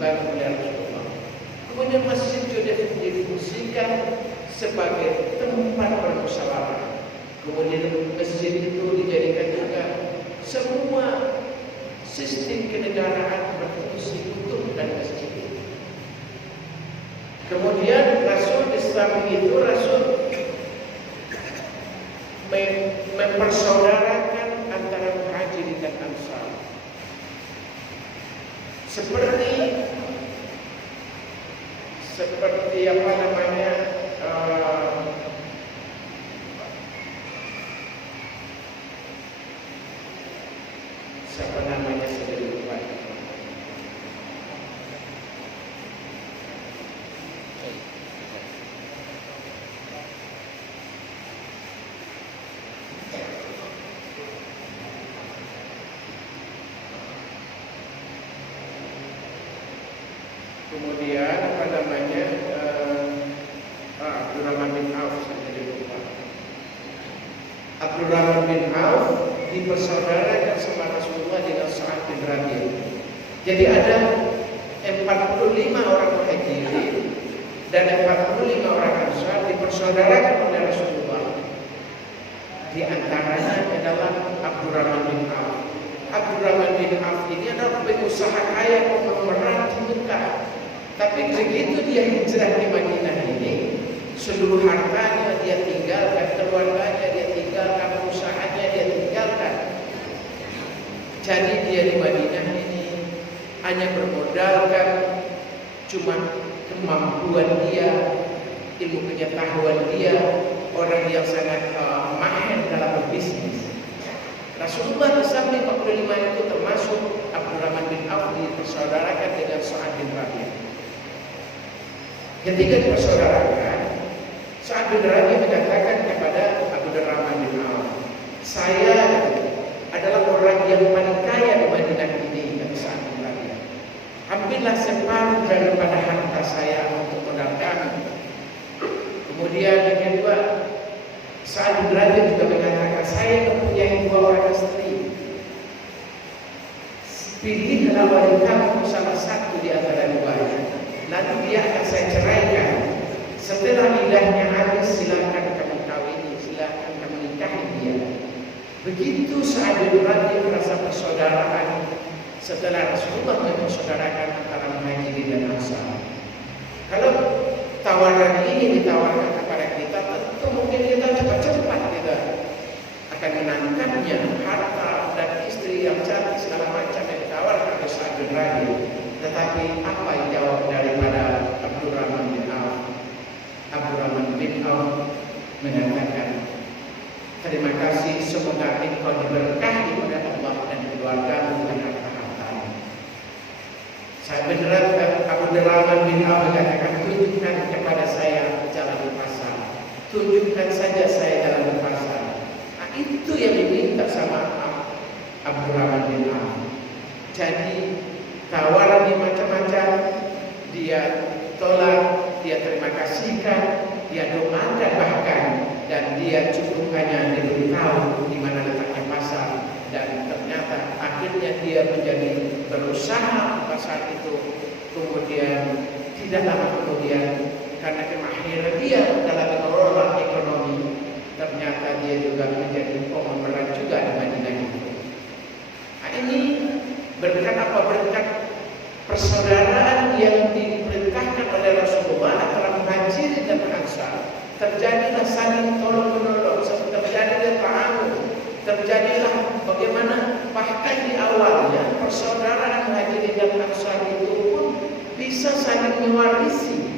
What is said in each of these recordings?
dibangun oleh Rasulullah. Kemudian masjid juga difungsikan sebagai tempat bermusyawarah. Kemudian masjid itu dijadikan juga semua sistem kenegaraan berfungsi untuk dan masjid. Kemudian Rasul Islam itu mempersaudarakan antara Muhajirin dan Ansar. Seperti apa namanya, siapa namanya sudah lupa. Kemudian apa namanya, Abdurrahman bin Auf, saya jadi lupa. Abdurrahman bin Auf dipersaudarakan sama Rasulullah dengan Sa'ad bin Rabi'. Jadi ada 45 orang Muhajirin dan 45 orang Ansar dipersaudarakan oleh Rasulullah. Di antaranya adalah Abdurrahman bin Auf. Abdurrahman bin Auf ini adalah pengusaha kaya konglomerat di Mekah. Tapi begitu dia hijrah di Madinah ini, seluruh hartanya dia tinggalkan, keluarganya dia tinggalkan, usahanya dia tinggalkan. Jadi dia di Madinah ini hanya bermodalkan cuma kemampuan dia, ilmu pengetahuan dia, orang yang sangat mahir dalam berbisnis. Rasulullah di samping 45 itu termasuk Abdurrahman bin Auf dipersaudarakan dengan Sa'ad bin Rabi'. Ketika dipersaudarakan, Sa'ad bin Rabi' mengatakan kepada Abdurrahman bin Auf, saya adalah orang yang paling kaya di Madinah ini, kata Sa'ad bin Rabi'. Ambillah separuh daripada harta saya untuk modal kami. Kemudian yang kedua, Sa'ad bin Rabi' juga mengatakan, saya mempunyai 2 orang istri. Pilihlah wanita salah satu di antara duanya. Nanti dia akan saya ceraikan. Setelah idahnya habis, silakan kamu kawini, silakan kamu nikahi dia. Begitu Sa'ad bin Rabi' merasa persaudaraan setelah Rasulullah mempersaudarakan antara Muhajirin dan Ansar. Kalau tawaran ini ditawarkan kepada kita, tentu mungkin kita cepat-cepat kita akan menangkapnya. Harta dan istri yang cantik segala macam yang ditawarkan oleh Sa'ad bin Rabi'. Tetapi apa yang jawab daripada Abdurrahman bin Auf? Abdurrahman bin Auf mengatakan, terima kasih, semoga engkau diberkahi oleh Allah dan keluargamu dan harta-hartamu. Saya beneran, Abdurrahman bin Auf mengatakan, tunjukkan kepada saya jalan di pasar, tunjukkan saja saya jalan di pasar. Nah, itu yang diminta sama Abdurrahman bin Auf. Jadi tawaran yang macam-macam dia tolak, dia terima kasihkan, dia doakan bahkan, dan dia cukup hanya diberitahu di mana letaknya pasar, dan ternyata akhirnya dia menjadi berusaha di pasar itu. Kemudian tidak lama kemudian karena kemahiran dia dalam mengelola ekonomi, ternyata dia juga menjadi konglomerat juga di Madinah itu. Nah, ini berkat apa? Berkat persaudaraan yang diperintahkan oleh Rasulullah antara Muhajirin dan Ansar. Terjadilah saling tolong-menolong, terjadilah ta'awun, terjadilah bagaimana bahkan di awalnya persaudaraan Muhajirin dan Ansar itu pun bisa saling mewarisi.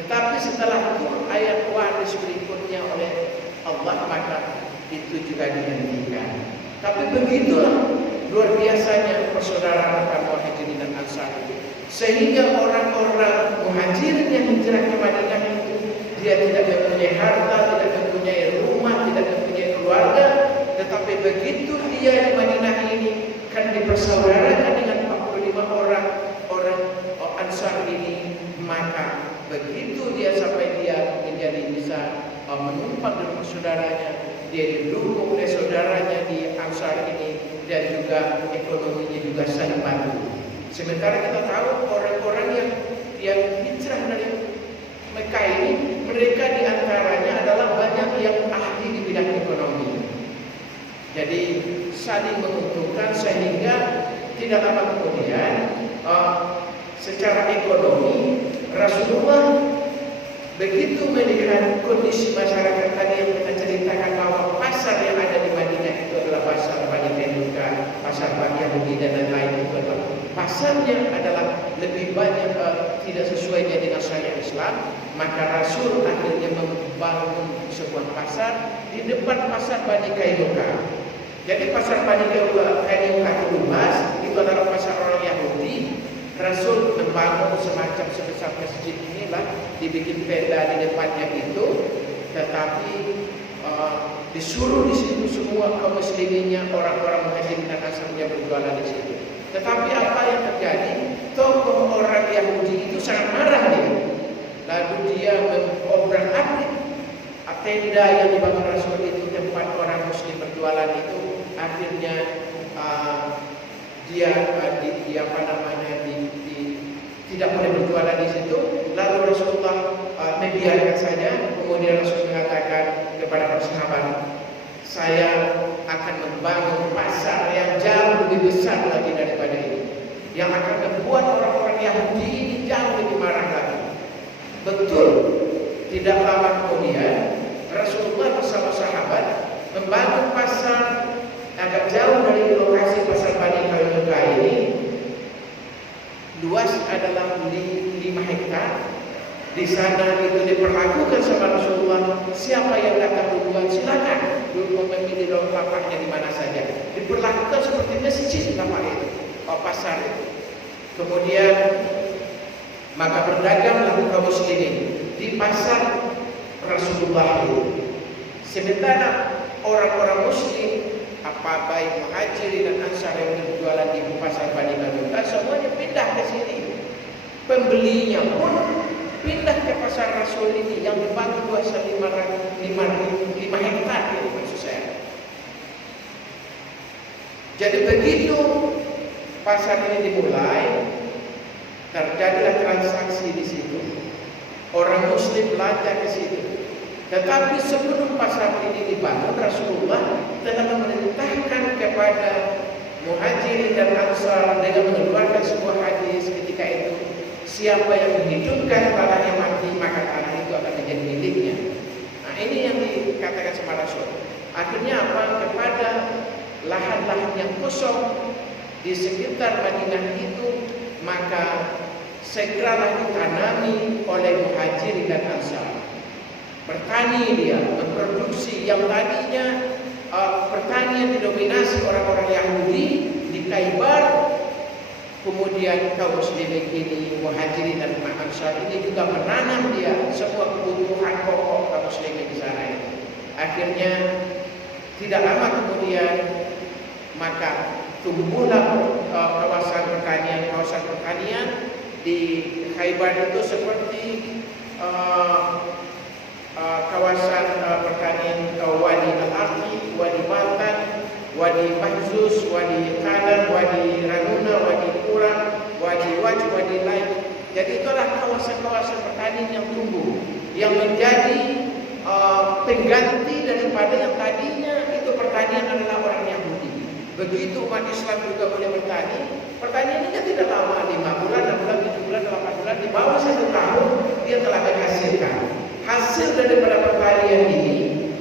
Tetapi setelah itu ayat waris berikutnya oleh Allah, maka itu juga dihentikan. Tapi begitulah luar biasanya persaudaraan antara Muhajirin dan Ansar itu. Sehingga orang-orang Muhajirin yang hijrah ke Madinah itu, dia tidak mempunyai harta, tidak mempunyai rumah, tidak mempunyai keluarga, tetapi begitu dia di Madinah ini kan dipersaudarakan dengan 45 orang Ansar ini, maka begitu dia sampai dia menjadi bisa menumpang dengan saudaranya, dia didukung oleh saudaranya di Ansar ini, dan juga ekonominya juga sangat bantu. Sementara kita tahu orang-orang saling menguntungkan, sehingga tidak lama kemudian secara ekonomi Rasulullah begitu melihat kondisi masyarakat tadi yang kita ceritakan, bahwa pasar yang ada di Madinah itu adalah pasar Bani Qainuqa, pasar Bani Yahudi dan lain-lain, itu adalah pasarnya adalah lebih banyak tidak sesuainya dengan syariat Islam, maka Rasul akhirnya membangun sebuah pasar di depan pasar Bani Qainuqa. Jadi pasar Bani Qainuqa itu luas, itu adalah pasar orang Yahudi. Rasul membangun semacam sebesar masjid inilah, dibikin tenda di depannya itu, tetapi disuruh di situ semua kaum musliminnya, orang-orang muhajirin dan ansarnya berjualan di situ. Tetapi apa yang terjadi? Tokoh orang Yahudi itu sangat marah dia. Lalu dia mengobrak-abrik tenda yang dibangun Rasul itu, tempat orang muslim berjualan itu. Akhirnya dia tidak boleh berjualan di situ. Lalu Rasulullah membiarkan saja. Kemudian Rasul mengatakan kepada para sahabat, saya akan membangun pasar yang jauh lebih besar lagi daripada ini, yang akan membuat orang-orang Yahudi ini jauh lebih marah lagi. Betul, tidak lama kemudian Rasulullah bersama sahabat membangun pasar agak jauh dari lokasi pasar Bani Qainuqa ini. Luas adalah 5 hektar. Di sana itu diperlakukan sama Rasulullah, siapa yang datang duluan silakan dulu memilih lapaknya di mana saja. Diperlakukan seperti masjid lapak itu, pasar itu. Kemudian maka berdaganglah kaum muslimin di pasar Rasulullah itu. Sementara orang-orang muslim, apa baik muhajirin dan ansar yang berjualan di pasar Bani Qainuqa, semuanya pindah ke sini. Pembelinya pun pindah ke pasar Rasul ini yang dibangun luasnya 5 hektar ini, maksud saya. Jadi begitu pasar ini dimulai, terjadilah transaksi di situ. Orang muslim belanja ke situ. Tetapi sebelum pasar ini dibangun, Rasulullah telah memerintahkan kepada muhajirin dan ansar dengan mengeluarkan sebuah hadis ketika itu, siapa yang menghidupkan tanahnya mati, maka tanah itu akan menjadi miliknya. Nah, ini yang dikatakan sama Rasul. Akhirnya apa? Kepada lahan-lahan yang kosong di sekitar Madinah itu, maka segeralah ditanami oleh muhajirin dan ansar. Bertani dia, memproduksi yang tadinya pertanian didominasi orang-orang Yahudi di Khaybar. Kemudian kaum muslimin ini, muhajirin dan ansar ini juga menanam dia semua kebutuhan pokok kaum muslimin di sana ini. Akhirnya tidak lama kemudian maka tumbuhlah kawasan pertanian di Khaybar itu seperti kawasan pertanian Wadi Al-Arqi, Wadi Matan, Wadi Mahzus, Wadi Qadan, Wadi Ranuna, Wadi Qura, Wadi Waj, Wadi lain. Jadi itulah kawasan-kawasan pertanian yang tumbuh, yang menjadi pengganti daripada yang tadinya itu pertanian adalah orang Yahudi. Begitu umat Islam juga boleh bertani, pertanian ini tidak lama, 5 bulan, 6 bulan, 7 bulan, 8 bulan, di bawah 1 tahun dia telah menghasilkan. Hasil daripada pertanian ini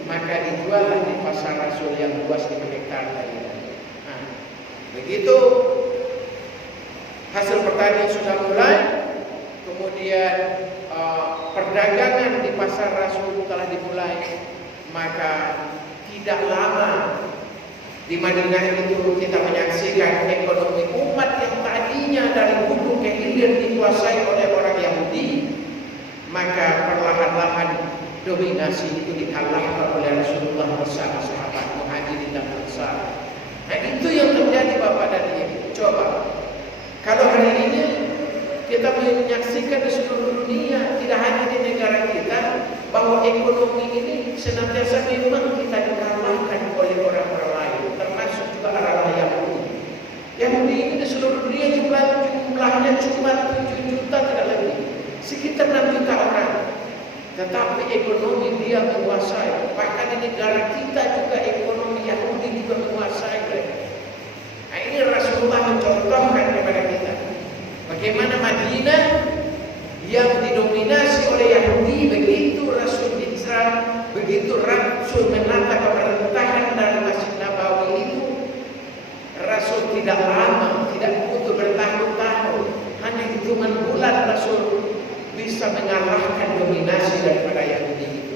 maka dijuallah di pasar Rasul yang luas 5 hektar tadi. Nah, begitu hasil pertanian sudah mulai, kemudian perdagangan di pasar Rasul telah dimulai, maka tidak lama di Madinah itu kita menyaksikan ekonomi umat yang tadinya dari hulu ke hilir dikuasai oleh orang Yahudi, maka perlahan-lahan dominasi itu dikalahkan oleh Rasulullah bersama sahabat muhajirin dan ansar. Nah, itu yang terjadi Bapak dan Ibu. Coba kalau hari ini kita menyaksikan di seluruh dunia, tidak hanya di negara kita, bahwa ekonomi ini senantiasa memang kita dikalahkan oleh orang-orang lain, termasuk juga orang Yahudi. Yahudi ini di seluruh dunia jumlahnya cuma 7 juta tidak lebih, sekitar 6 juta orang. Tetapi ekonomi dia menguasai. Bahkan di negara kita juga ekonomi Yahudi juga menguasai. Rasulullah mencontohkan kepada kita bagaimana Madinah yang didominasi oleh Yahudi, begitu Rasul hijrah, begitu Rasul menata pemerintahan dari Masjid Nabawi itu, Rasul tidak lama, tidak butuh bertahun-tahun, hanya hitungan bulan Rasul bisa mengalahkan dominasi daripada Yahudi itu.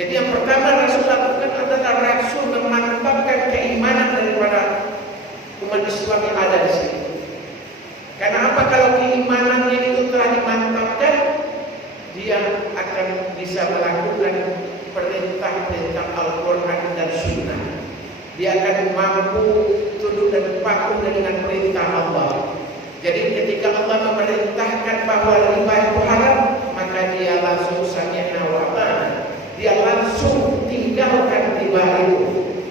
Jadi yang pertama Rasul lakukan adalah Rasul memantapkan keimanan daripada umat Islam yang ada di sini. Karena apa? Kalau keimanannya itu telah dimantapkan, dia akan bisa melakukan perintah-perintah Al-Quran dan Sunnah. Dia akan mampu tunduk dan patuh dengan perintah Allah. Jadi ketika Allah memerintahkan bahwa riba itu haram, maka dia langsung sami'na wa ata'na. Dia langsung tinggalkan riba itu.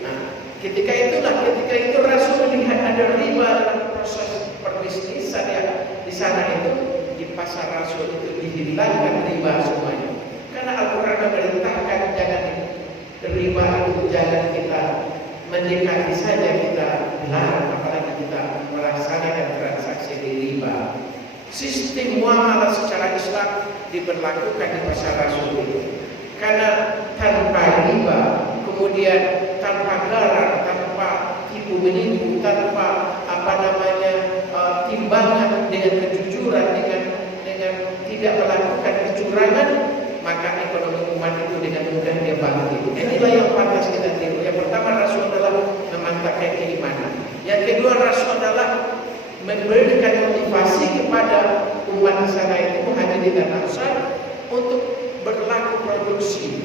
Nah, ketika itu Rasul melihat ada riba dalam proses perbisnisan ya di sana itu, di pasar Rasul itu dihilangkan riba semuanya. Karena Al-Quran memerintahkan jangan riba itu jangan kita mendekati saja, kita larang, apalagi kita melaksanakan transaksi di riba. Sistem muamalah secara Islam diberlakukan di pasar Rasul itu. Karena tanpa riba, kemudian tanpa garar, tanpa tipu menipu, tanpa timbangan dengan kejujuran, dengan tidak melakukan kecurangan, maka ekonomi umat itu dengan mudah dia bangkit. Inilah yang pantas kita tiru. Yang pertama Rasul adalah memantapkan keimanan. Yang kedua Rasul adalah memberikan motivasi kepada umat di sana itu, Muhajirin dan Ansar, untuk berlaku memproduksi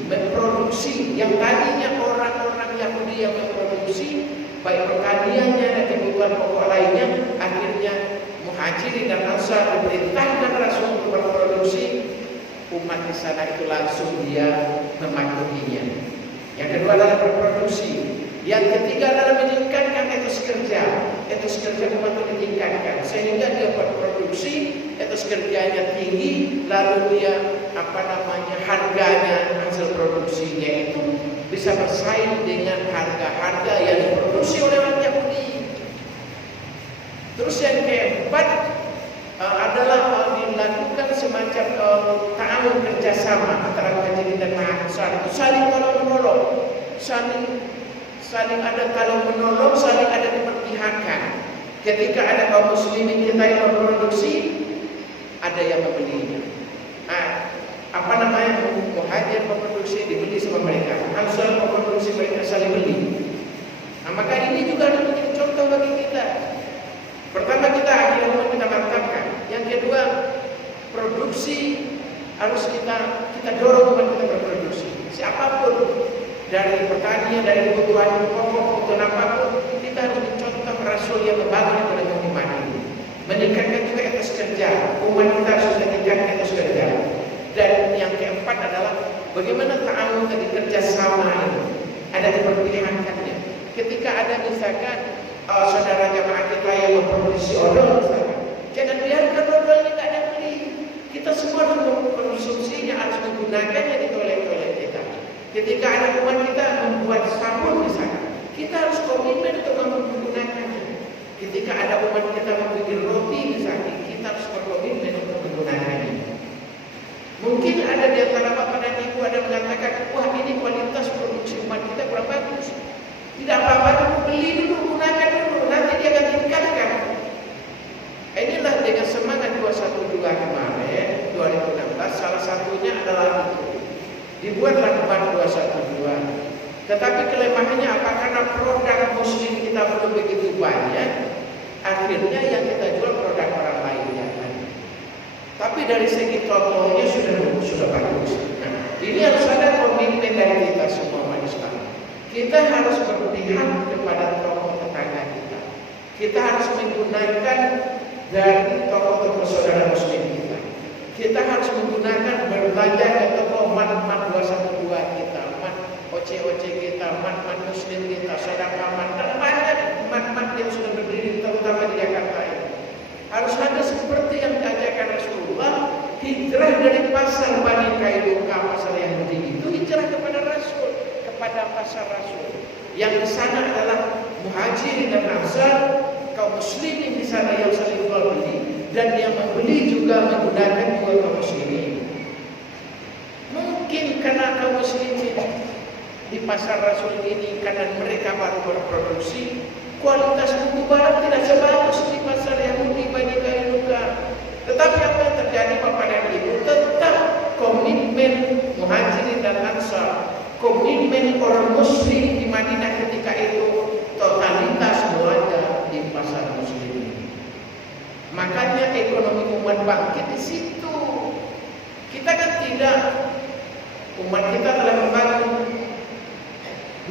yang tadinya orang-orang Yahudi yang memproduksi baik pertaniannya dan kebutuhan pokok lainnya, akhirnya Muhajirin dan Ansar diperintahkan Rasul untuk berproduksi. Umat di sana itu langsung dia mematuhinya. Yang kedua adalah berproduksi. Yang ketiga adalah meningkatkan etos kerja. Etos kerja umat itu ditingkatkan sehingga dia berproduksi, etos kerjanya tinggi, lalu dia harganya, hasil produksinya itu bisa bersaing dengan harga-harga yang diproduksi oleh orang Yahudi. Terus yang keempat adalah dilakukan semacam ta'awun kerjasama antara Muhajirin dan Ansar, saling menolong, saling ada kalau menolong, saling ada keberpihakan. Ketika ada kaum muslimin kita yang memproduksi, ada yang membelinya. Muhajir memproduksi, dibeli sama mereka. Ansar memproduksi, mereka saling beli. Maka ini juga harus menjadi contoh bagi kita. Pertama kita mantapkan. Yang kedua, produksi harus kita dorong umat kita berproduksi. Siapapun, dari pertanian, dari kebutuhan pokok, kebutuhan apapun, kita harus mencontoh Rasul yang membangun ekonomi umat ini. Meningkatkan juga etos kerja. Umat kita harus meningkatkan etos kerja. Dan yang keempat adalah bagaimana ta'awun tadi kerjasama ini. Ada keberpihakannya. Ketika ada misalkan saudara jamaah kita yang memproduksi odol misalkan, jangan biarkan odolnya tidak ada beli. Kita semua konsumsinya harus menggunakannya di toilet-toilet kita. Ketika ada umat kita membuat sabun misalkan, kita harus komitmen untuk menggunakannya. Ketika ada umat kita membuat roti misalkan, kita harus berkomitmen untuk menggunakannya. Mungkin ada di antara bapak dan ibu ada mengatakan, wah ini kualitas produksi umat kita kurang bagus. Tidak apa-apa dulu, beli dulu, gunakan dulu, nanti dia akan tingkatkan. Inilah dengan semangat 212 kemarin, 2016, salah satunya adalah itu. Dibuatlah ban 212. Tetapi kelemahannya apa? Karena produk muslim kita belum begitu banyak, akhirnya yang kita jual produk orang lain. Tapi dari segi totalnya sudah bagus. Nah, ini harus ada komitmen dari kita semua umat Islam. Kita harus berpihak kepada tokoh tetangga kita. Kita harus menggunakan dari tokoh-tokoh saudara muslim kita. Kita harus menggunakan berbelanja ke toko mat-mat 212 kita, mat OC-OC kita, mat-mat muslim kita, saudara mat, dan banyak mat-mat yang sudah berdiri terutama di Jakarta ini. Harus ada seperti yang diajarkan Rasulullah, hijrah dari pasar Bani Kainuqa, pasar Yahudi itu hijrah kepada Rasul, kepada pasar Rasul. Yang di sana adalah Muhajirin dan Ansar kaum muslimin di sana yang saling jual beli, dan yang membeli juga menggunakan dua kaum muslimin. Mungkin karena kaum muslimin di pasar Rasul ini, karena mereka baru berproduksi, kualitas buku barang tidak sebagus di pasar Yahudi Bani Kainuka. Tetapi apa yang terjadi Bapak dan Ibu, tetap komitmen Muhajirin dan Ansar, komitmen orang muslim di Madinah ketika itu totalitas berada di pasar muslim. Makanya ekonomi umat bangkit di situ. Kita kan tidak, umat kita telah membangun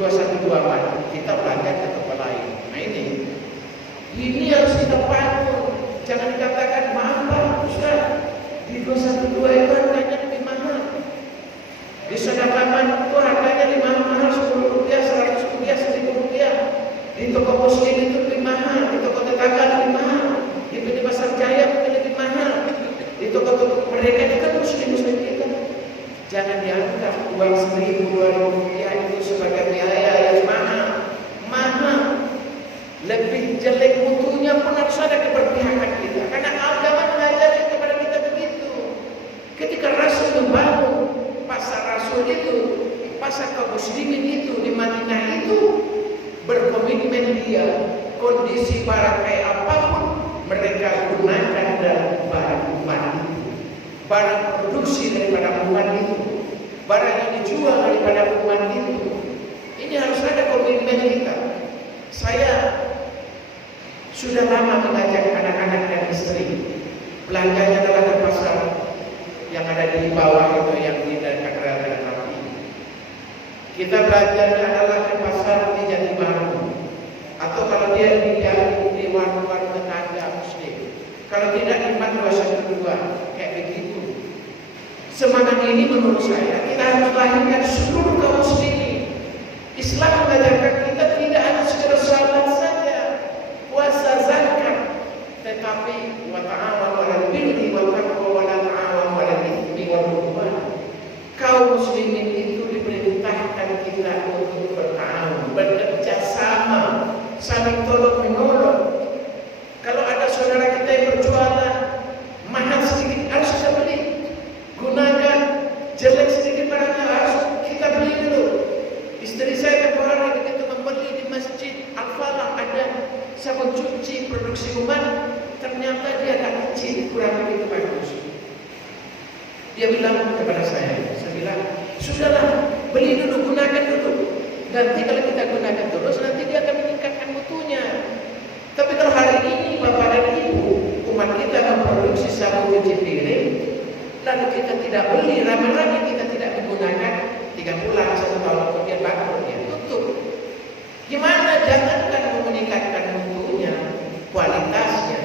212, kita belajar ke tempat lain. Nah ini harus kita bangun. Jangan dikatakan maaf Pak Ustaz, di 212 itu harganya lebih mahal. Di Sedekaman itu harganya lebih mahal, 10 rupiah, 100 rupiah, 1000 rupiah. Di toko muslim itu lebih mahal, di toko tetangga lebih mahal, di pasar Jaya mungkin lebih mahal, di toko-toko mereka itu kan muslim-muslim itu. Jangan dianggap uang 1000, 2000 rupiah itu sebagai biaya yang mahal. Lebih jelek mutunya pun harus ada keberpihakan kita, karena agama mengajarkan kepada kita begitu. Ketika Rasul membangun pasar Rasul itu, pasar kaum muslimin itu di Madinah itu, berkomitmen dia kondisi barang kayak apapun mereka gunakan dari barang itu, barang produksi daripada umat itu, barang yang dijual daripada umat itu. Ini harus ada komitmen kita. Saya sudah lama mengajak anak-anak dan istri belanjanya adalah ke pasar yang ada di bawah itu, yang di dekat rel kereta api. Kita belanjanya adalah ke pasar di Jati Baru, atau kalau dia di warung-warung tetangga muslim. Kalau tidak di 4212, kayak begitu. Semangat ini menurut saya kita harus lahirkan seluruh kaum muslimin. Islam mengajarkan kita tidak hanya sekedar salat saja, puasa, zakat, tetapi wa ta'awanu 'alal birri wal taqwa wa la ta'awanu 'alal itsmi wal 'udwan. Kaum muslimin itu diperintahkan kita untuk berta'awun, bekerja sama, saling tolong menolong. Kalau ada saudara kita yang berjualan mahal sedikit, harus kita beli. Gunakan jelek sedikit barangnya, harus kita beli dulu. Istri saya kemarin begitu membeli di masjid Al-Falah ada sabun cuci produksi umat, ternyata dia agak kecil, kurang begitu bagus. Dia bilang kepada saya bilang, sudahlah, beli dulu, gunakan dulu. Nanti kalau kita gunakan terus, nanti dia akan meningkatkan mutunya. Tapi kalau hari ini Bapak dan Ibu, umat kita memproduksi sabun cuci piring, lalu kita tidak beli, ramai-ramai kita tidak menggunakan, 3 bulan, 1 tahun kemudian bangkrut, dia tutup. Gimana? Jangankan meningkatkan mutunya, kualitasnya,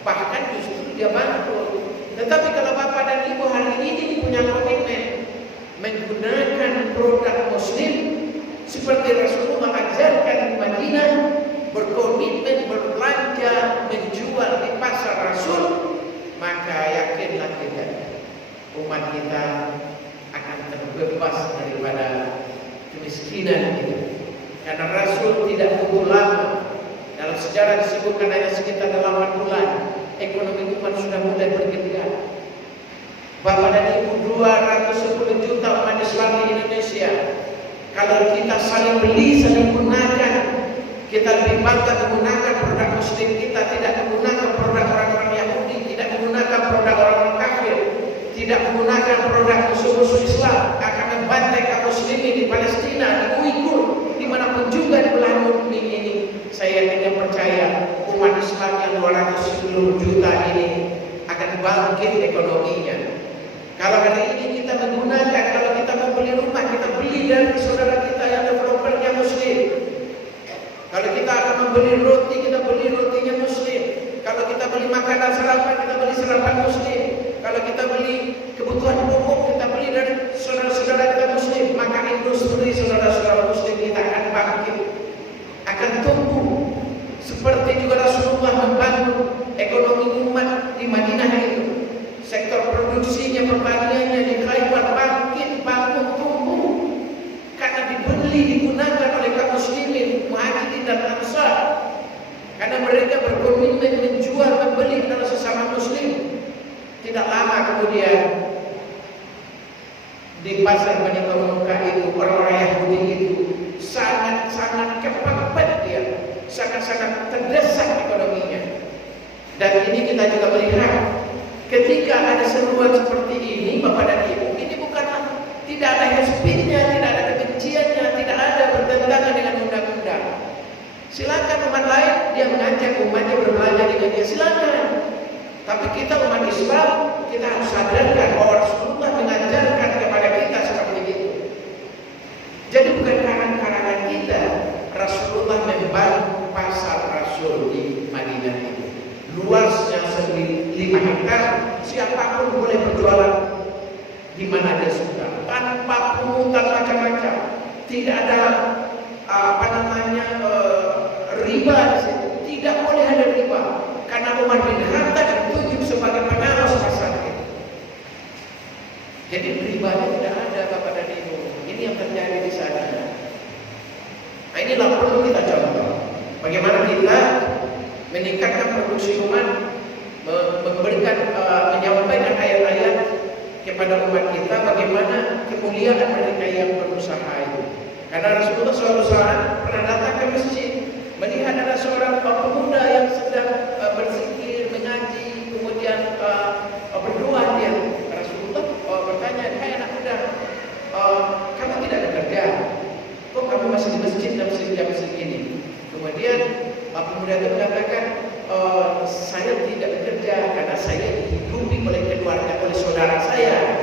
bahkan justru dia bangkrut. Tetapi kalau Bapak dan Ibu hari ini punya komitmen menggunakan produk muslim seperti Rasulullah ajarkan di Madinah, berkomitmen berbelanja, menjual di pasar Rasul, maka yakinlah kita, umat kita akan terbebas daripada kemiskinan itu. Karena Rasul tidak tunggu lama. Dalam sejarah disebutkan hanya sekitar 8 bulan ekonomi umat sudah mulai bergeliat. Bapak dan Ibu, 210 juta umat Islam di Indonesia. Kalau kita saling beli, saling gunakan, kita lebih bangga menggunakan produk muslim kita, tidak menggunakan produk orang-orang Yahudi, tidak menggunakan produk orang-orang kafir, tidak menggunakan produk musuh-musuh Islam, akan membantai kaum muslimin di Palestina, di Uighur, dimanapun juga di belahan bumi ini. Saya tidak percaya umat Islam yang 210 juta ini akan bangkit ekonominya. Kalau hari ini kita menggunakan, kalau kita mau beli rumah, kita beli dari saudara kita yang developernya muslim. Kalau kita akan membeli roti, kita beli rotinya muslim. Kalau kita beli makanan sarapan, kita beli sarapan muslim. Kalau kita beli kebutuhan pokok, kita beli dari saudara-saudara kita muslim. Maka industri saudara-saudara muslim kita akan bangkit, akan tumbuh. Seperti juga Rasulullah membangun ekonomi umat di Madinah itu. Sektor produksinya, pertaniannya di Khaybar bangkit, bangun, tumbuh. Karena dibeli, digunakan oleh kaum muslimin, Muhajirin dan Ansar. Karena mereka berkomitmen menjual membeli antara sesama muslim. Tidak lama kemudian di pasar Bani Qainuqa itu orang-orang Yahudi itu sangat-sangat kepepet dia, sangat-sangat terdesak ekonominya. Dan ini kita juga melihat ketika ada seruan seperti ini, Bapak dan Ibu, ini bukanlah tidak ada hate-speech-nya, tidak ada kebenciannya, tidak ada bertentangan dengan undang-undang. Silakan umat lain dia mengajak umatnya berbelanja dengan dia, silakan. Tapi kita umat Islam, kita harus sadarkan bahwa Rasulullah mengajarkan kepada kita seperti itu. Jadi bukan karangan-karangan kita, Rasulullah membangun pasar Rasul di Madinah itu. Luasnya 5 hektar, siapapun boleh berjualan di mana dia suka, tanpa pungutan macam-macam. Tidak ada riba di situ. Tidak boleh ada riba, karena Umar bin Khattab ditunjuk sebagai pengawas pasar itu. Jadi ribanya tidak ada, Bapak dan Ibu. Ini yang terjadi di sana. Nah, inilah perlu kita contoh. Bagaimana kita meningkatkan produksi umat, menyampaikan ayat-ayat kepada umat kita, bagaimana kemuliaan mereka yang berusaha itu. Karena Rasulullah SAW pernah datang ke masjid, melihat ada seorang pemuda yang sedang berzikir, mengaji, kemudian berdoa dia. Rasulullah bertanya, hai anak muda, kamu tidak ada kerja? Kok kamu masih di masjid jam segini? Kemudian pemuda itu mengatakan, saya tidak bekerja karena saya dihidupi oleh keluarga, oleh saudara saya.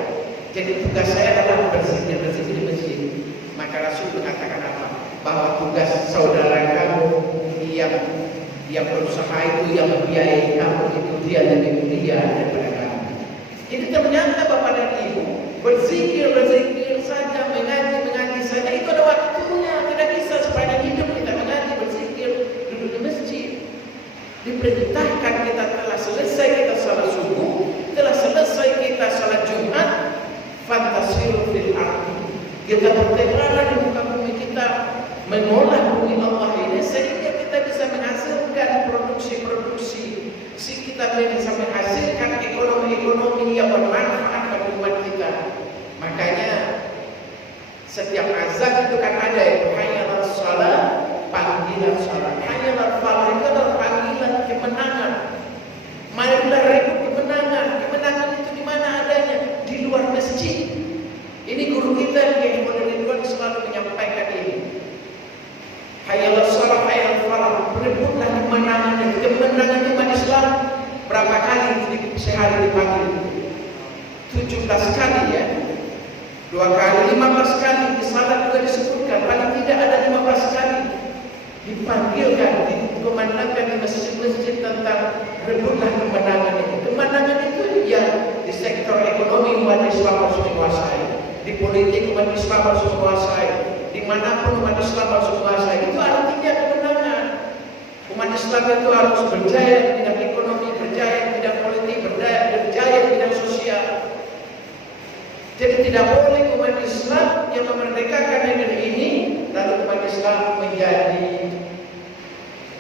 Jadi tugas saya adalah berzikir di masjid. Maka Rasul mengatakan apa? Bahwa tugas saudara kamu yang berusaha itu, yang membiayai kamu itu, dia lebih mulia daripada kamu. Jadi ternyata Bapak dan Ibu berzikir saja, mengaji saja, itu ada waktunya. Tidak bisa sepanjang hidup kita mengaji, berzikir, duduk di masjid. Diperintahkan kita telah selesai kita salat subuh, telah selesai kita salat Jumat, fantasiru fil ardi. Kita bertebaran di muka bumi, kita mengolah bumi Allah ini sehingga kita bisa menghasilkan produksi. Kita bisa menghasilkan ekonomi yang bermanfaat bagi umat kita. Makanya setiap azan itu kan ada ya, hayya 'alas shalah, panggilan salat. Hayya 'alal falah itu adalah panggilan kemenangan. Marilah rebut kemenangan. Kemenangan itu di mana adanya? Di luar masjid. Ini guru kita yang Ridwan selalu menyampaikan ini. Hayya 'alas shalah, hayya 'alal falah. Rebutlah kemenangan. Kemenangan umat Islam berapa kali sehari dipanggil? 17 kali ya. 2 kali, 15 kali di salat juga disebutkan. Paling tidak ada 15 kali dipanggilkan, dikumandangkan di masjid-masjid tentang rebutlah kemenangan ini. Kemenangan itu ya di sektor ekonomi umat Islam harus menguasai, di politik umat Islam harus menguasai, dimanapun umat Islam harus menguasai. Itu artinya kemenangan. Umat Islam itu harus berjaya di bidang ekonomi, berjaya di bidang politik, berjaya di bidang sosial. Jadi tidak boleh umat Islam yang memerdekakan negeri ini lalu umat Islam menjadi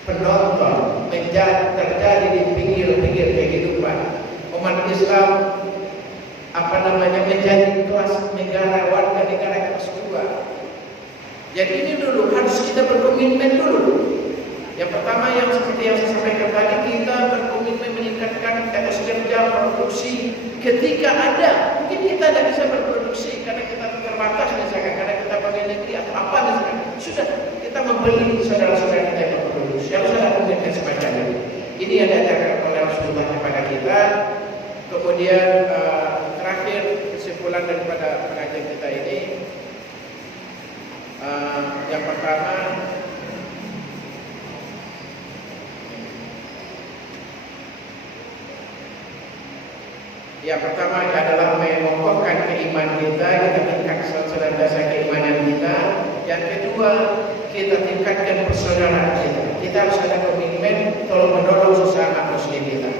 penonton, terjadi di pinggir-pinggir kehidupan. Umat Islam menjadi kelas negara, warga negara kelas 2. Jadi ini dulu harus kita berkomitmen dulu. Yang pertama yang seperti yang saya sampaikan tadi, kita berkomitmen meningkatkan etos kerja, produksi. Ketika ada, mungkin kita tidak bisa berproduksi karena kita terbatas misalkan, karena kita pegawai negeri atau apa misalkan. Sudah kita membeli saudara-saudara kita yang berproduksi. Harus ada komitmen semacam ini. Ini yang diajarkan oleh Rasulullah kepada kita. Kemudian terakhir kesimpulan daripada pengajian kita ini, yang pertama, yang pertama adalah mengokohkan keimanan kita tingkatkan senantiasa keimanan kita. Yang kedua, kita tingkatkan persaudaraan kita. Kita harus ada komitmen tolong menolong sesama muslim kita.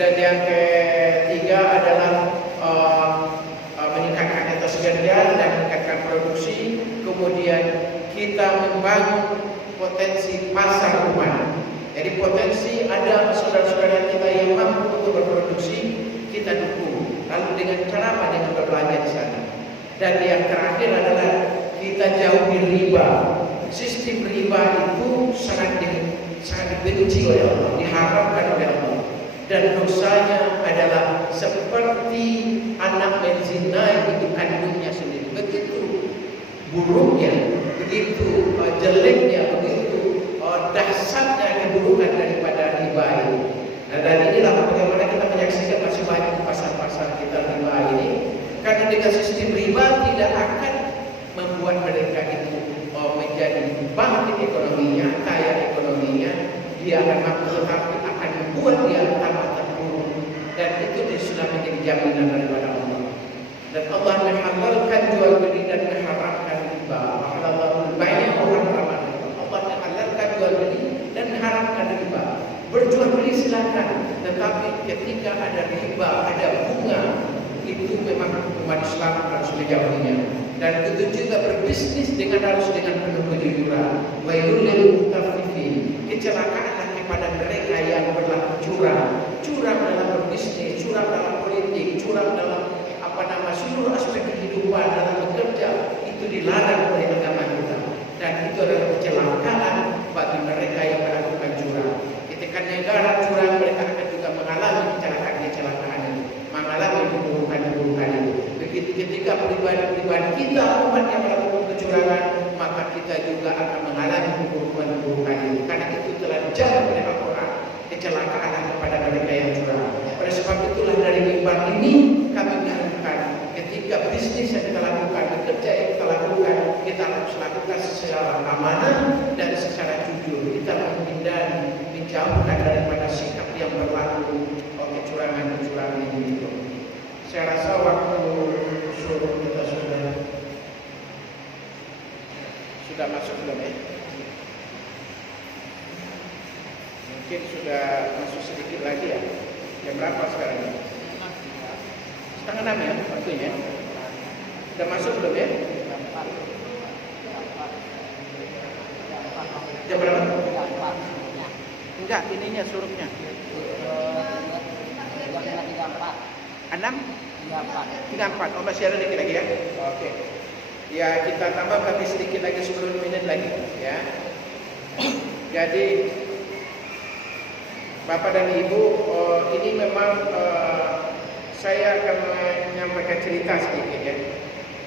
Dan yang ketiga adalah meningkatkan etos kerja dan meningkatkan produksi. Kemudian kita membangun potensi pasar umat. Jadi Jadi potensi ada saudara-saudara kita yang mampu untuk berproduksi, kita dukung. Lalu dengan cara apa? Dengan berbelanja di sana. Dan yang terakhir adalah kita jauhi riba. Sistem riba itu sangat dibenci oleh Allah, diharamkan oleh Allah. Dan dosanya adalah seperti anak menzinai ibu kandungnya sendiri. Begitu buruknya, begitu jeleknya, begitu dahsyatnya keburukan daripada riba ini. Nah, dan inilah bagaimana kita menyaksikan masih banyak di pasar-pasar kita riba ini. Karena dengan sistem riba tidak akan membuat mereka itu menjadi bangkit ekonominya, kaya ekonominya. Dia akan mampu, tetapi akan membuat dia tambah terpuruk. Dan itu sudah menjadi jaminan daripada Allah. Dan Allah menghalalkan jual beli dan mengharamkan riba. Allah banyak orang ramah. Allah menghalalkan jual beli dan mengharamkan riba. Berjual beli silakan, tetapi ketika ada riba, ada bunga, itu memang umat Islam harus menjauhinya. Dan itu juga berbisnis harus dengan penuh kejujuran. Wailul lil mutaffifin. Kecelakaanlah kepada mereka yang berlaku curang dalam berbisnis, curang dalam politik, curang dalam seluruh aspek kehidupan, dalam bekerja. Itu dilarang oleh agama kita. Dan itu adalah kecelakaan bagi mereka yang melakukan curang. Ketika negara curang, mereka akan juga mengalami kecelakaan itu, mengalami keburukan itu. Begitu ketika pribadi kita umat yang melakukan kecurangan, maka kita juga akan mengalami keburukan itu. Karena itu telah dijamin oleh Al-Quran, kecelakaanlah kepada mereka yang curang. Oleh sebab itulah dari mimbar ini kami mengingatkan, ketika bisnis yang kita lakukan, bekerja yang kita lakukan, kita harus lakukan secara amanah dan secara jujur. Kita menghindari, menjauhkan daripada sikap yang berlaku kecurangan ini. Saya rasa waktu suruh kita sudah masuk belum ya? Mungkin sudah masuk sedikit lagi ya. Jam berapa sekarang? 5:30 ya waktunya. Sudah masuk belum ya? Jam berapa? Enggak, ininya surupnya. 6:34. Oh, masih ada dikit lagi ya? Oke. Ya, kita tambah berarti sedikit lagi 10 menit lagi ya. Jadi Bapak dan Ibu, ini memang saya akan menyampaikan cerita sedikit ya.